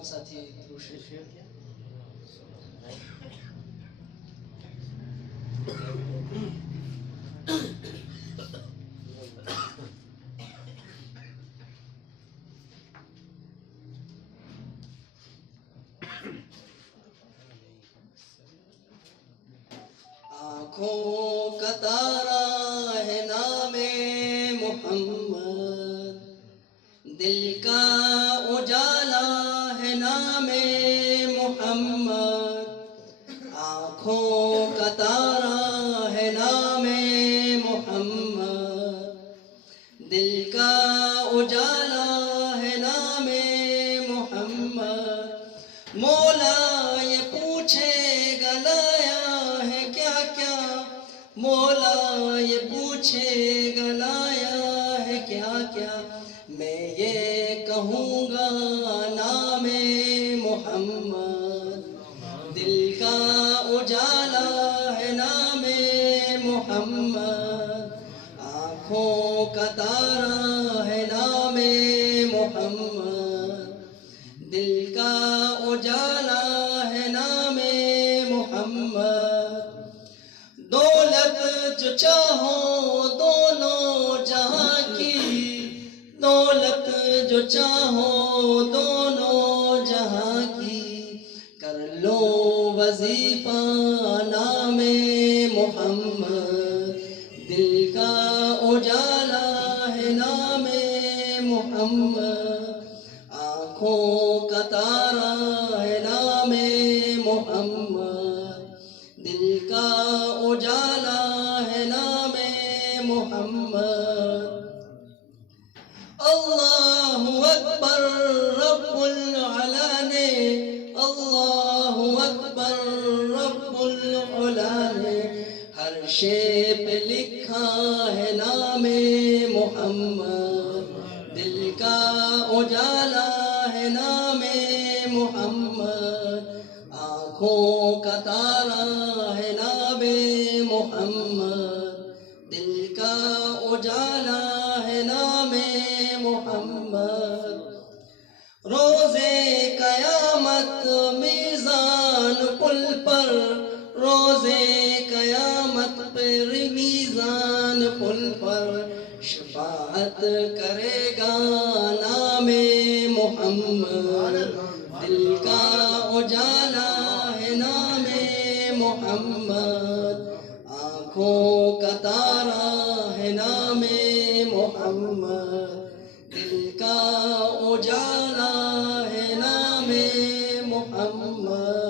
تمام ساتھی شیئر کیا. آنکھوں کا تارا ہے نام محمد، دل کا اجالا ہے نام محمد. آنکھوں کا تارا ہے نام محمد، دل کا اجالا ہے نام محمد. مولا یہ پوچھے گا لایا ہے کیا کیا، مولا یہ پوچھے گا لایا ہے کیا کیا. میں یہ کہوں گا نام محمد، دل کا اجالا ہے نام محمد. آنکھوں کا تارا ہے نام محمد، دل کا اجالا ہے نام محمد. دولت جو چاہو دونوں جہاں کی، دولت جو چاہو دونوں جہاں کی، کر لو وظیفہ نام محمد. دل کا اجالا ہے نام محمد، آنکھوں کا تارا ہے نام محمد، دل کا اجالا ہے نام محمد. اللہ اکبر رب العلا نے، اللہ اکبر رب العلا نے، ہر شے پہ لکھا ہے نام محمد. دل کا اجالا ہے نام محمد، آنکھوں کا تارا ہے نام محمد، دل کا اجالا ہے نام محمد. روزے قیامت میزان پل پر، روزے قیامت پر میزان پل پر، شفاعت کرے گا نام محمد. دل کا اجالا ہے نام محمد، آنکھوں کا تارا ہے نام محمد، دل کا اجالا ہے نام محمد.